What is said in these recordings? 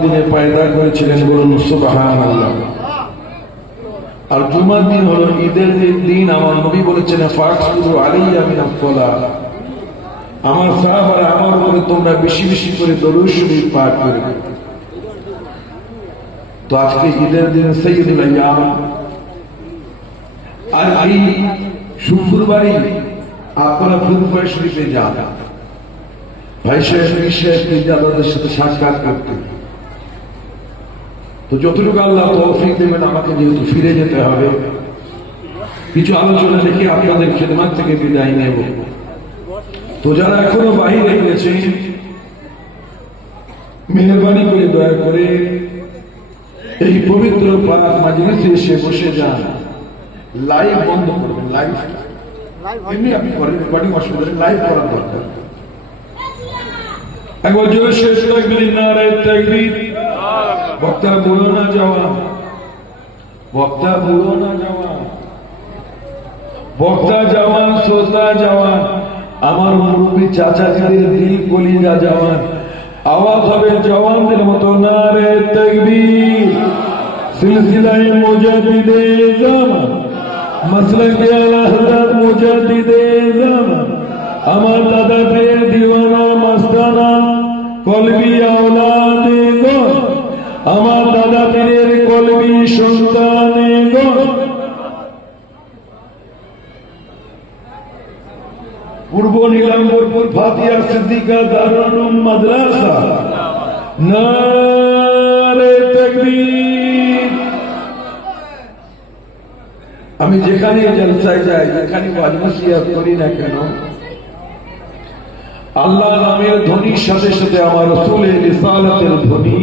দিনে পায়দা করেছিলেন বলুন আর দিন হলো ঈদের দিন, আমার নবী বলেছেন আমার সাহাবারা আমার উপরে তোমরা বেশি বেশি করে পাঠ তো আজকে ঈদের দিন সৈয়দুল আইয়াম আর এই শুক্রবারই আপনারা ফুরফুরা শরীফে ভাই পীর সাহেব পীরজাদাদের সাথে সাক্ষাৎ করতে। তো যতটুকু আল্লাহ তৌফিক দেবেন আমাকে যেহেতু ফিরে যেতে হবে কিছু আলোচনা দেখে আপনাদের খেদমাত থেকে বিদায় নেব। তো যারা এখনও বাহিরে রয়েছে মেহরবানি করে দয়া করে এই পবিত্র পাক মাজলিসে এসে বসে যান। লাইভ বন্ধ করবেন লাইভ এমনি আপনি করেন রেকর্ডিং অসুবিধা লাইভ করার দরকার। একবার জোরে শেষ তাকবীর নারে তাকবীর। বক্তা বুড়ো না যাওয়া। বক্তা বুড়ো না যাওয়া। বক্তা জওয়ান শ্রোতা জওয়ান আমার মুরব্বী চাচাজিদের দিল কলিজা জওয়ান আওয়াজ হবে জওয়ানদের মতো নারে তাকবীর। সিলসিলায় মুজাদ্দিদে জামান মাসলাকে আলা হযরত মুজাদ্দিদে জামান আমার দাদা প্রিয় দিওয়ানা কলবি আমার দাদা পীরের কলবি সন্তানে পূর্ব নীলাম্বরপুর ফাতিয়া সিদ্দিকা দারুল মাদ্রাসা। আমি যেখানে জলসায় যাই যেখানে করি না কেন আল্লাহ নামের ধ্বনির সাথে সাথে আমার রসুলের রিসালাতের ধ্বনি,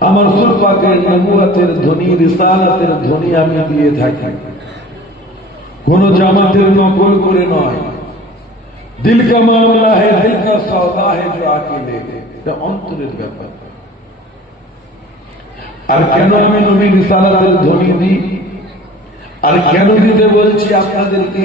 আমার সুরপাকের নবুয়াতের ধ্বনি, রিসালাতের ধ্বনি আমি দিয়ে থাকি। কোন জামাতের নকল করে নয়। দিল কা মামলা হে দিল সওদা হে জো আকিলে, এটা অন্তরের ব্যাপার। আর কেন আমি নবী রিসালাতের ধ্বনি দিই? আর কেন দিতে বলছি আপনাদেরকে?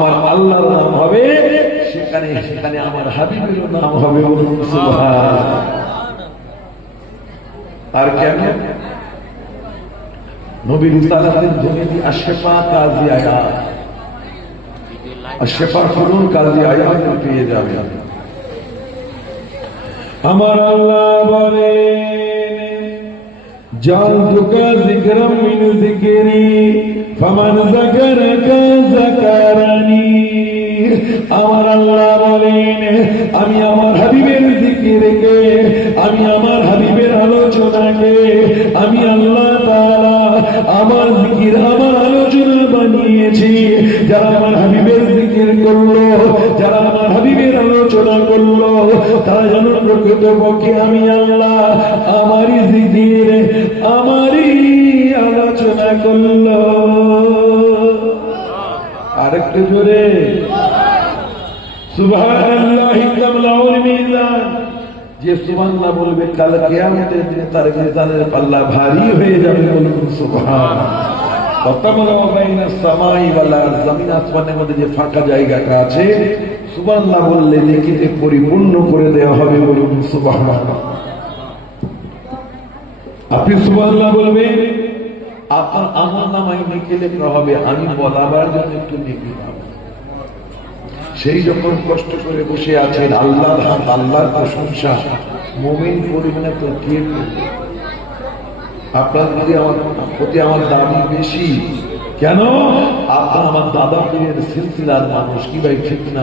আমার আল্লাহর নাম হবে, সেখানে সেখানে আমার হাবিবের নাম হবে আর কেন? কাজী আয়াত আশেফা করুন কাজী আয়াত পেয়ে যাবে। আমার আল্লাহ বলে জালতুকা যিকরাম মিন যিকরি ফামান যাকারাকা যাকারানি আমার আল্লাহ বলেন, আমি আমার হাবিবের জিকিরকে আমি আমার হাবিবের আলোচনাকে, আমি আল্লাহ তাআলা আমার জিকির আমার আলোচনা বানিয়েছি। যারা আমার হাবিবের জিকির করল, যারা আমার হাবিবের আলোচনা করল, তারা যেন প্রকৃত পক্ষে আমি আমারই আলোচনা করল। আরেকটু জোরে। যে সুবহানাল্লাহ বলবে, কাল কিয়ামতের দিনে তার মিজানের পাল্লা ভারী হয়ে যাবে বলুন জায়গাটা আছে, সুবহানাল্লাহ বললে নেকিতে পরিপূর্ণ করে দেওয়া হবে বলুন সুবহান আপনি সুবহানাল্লাহ বলবেন? আপনার আমার নামাই নেকি লেখা হবে আমি বলাবার জন্য একটু নেকি সেই যখন কষ্ট করে বসে আছেন, আল্লাহ আল্লাহর প্রশংসা, মমিন না তো কে আপনার প্রতি আমার প্রতি আমার দাবি বেশি। কেন? আপনার আমার দাদা পীরের সিলসিলার মানুষ, কি ভাই ঠিক না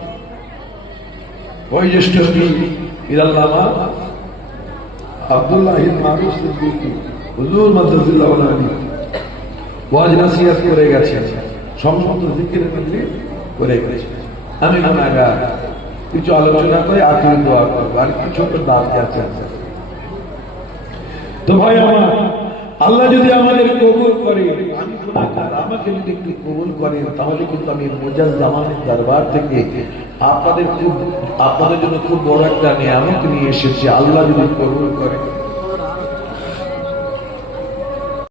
জ্যেষ্ঠ পীর পীর আল্লামা আব্দুল্লাহ মারুফ সিদ্দিকী। হুজুর মাদ্রাসুল্লাহ আলী ওয়াজ নাসিহাত করে গেছে, সম্মত জিকির গেছে। আমি গুণাগার কিছু আলোচনা করে দোয়া করব, আর কিছু দাঁত আছে তো ভাই আমার আল্লাহ যদি আমাদের কবুল করে। আমি গুনাহগার, আমাকে যদি একটু কবুল করে তাহলে কিন্তু আমি মোজাজ জামানের দরবার থেকে আপনাদের খুব আপনাদের জন্য খুব বড় একটা নিয়ামত নিয়ে এসেছি। আল্লাহ যদি কবুল করে।